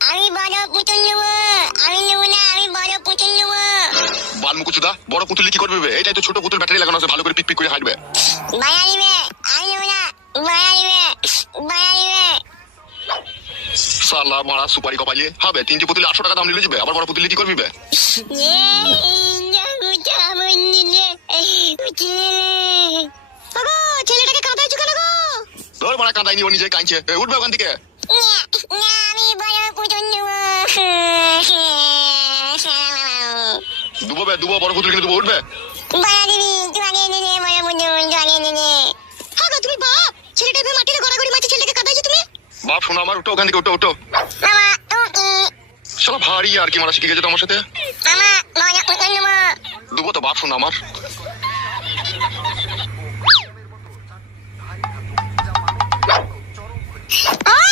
আমি বড় পুতুল নেবো। আমি নেবো না, আমি বড় পুতুল নেবো। বালমুকুচুদা, বড় পুতুল কি করবে? এটাই তো ছোট পুতুল, ব্যাটারি লাগানো আছে, ভালো করে পিক পিক করে হাঁটবে। বাড়া নিবে, আমি নেবো না। বাড়া নিবে, বাড়া নিবে। সালা মারা সুপারি কপাইলে হবে। 3টি পুতুল 800 টাকা দাম নিলে যাবে, আবার বড় পুতুল কি করবি বে? ছেলেটাকে কাঁদাইছো কেন গো? তোর মারা কাঁদাইনি, ও নিজে কাঁদছে। উঠবে ওখান থেকে। আমি বড় পুতুল নেবো। দুবো বে, দুবো, বড় পুতুল কিনে দুবো, উঠবে। বাড়া দিবি, তুই আগে এনে দে, বড় পুতুল, তুই আগে এনে দে। হ্যাঁ গো, তুমি বাপ ছেলেটা এভাবে মাটিতে গড়াগড়ি মারছে, ছেলেটাকে কাঁদাইছো তুমি? বাপ শোনো আমার, উঠো ওখান থেকে, উঠো উঠো। মামা তুমি, শালা ভারী আর কি মারা শিখে গেছে তো আমার সাথে। মামা বড় পুতুল নেবো। দুবো তো, বাপ শোনো আমার। ও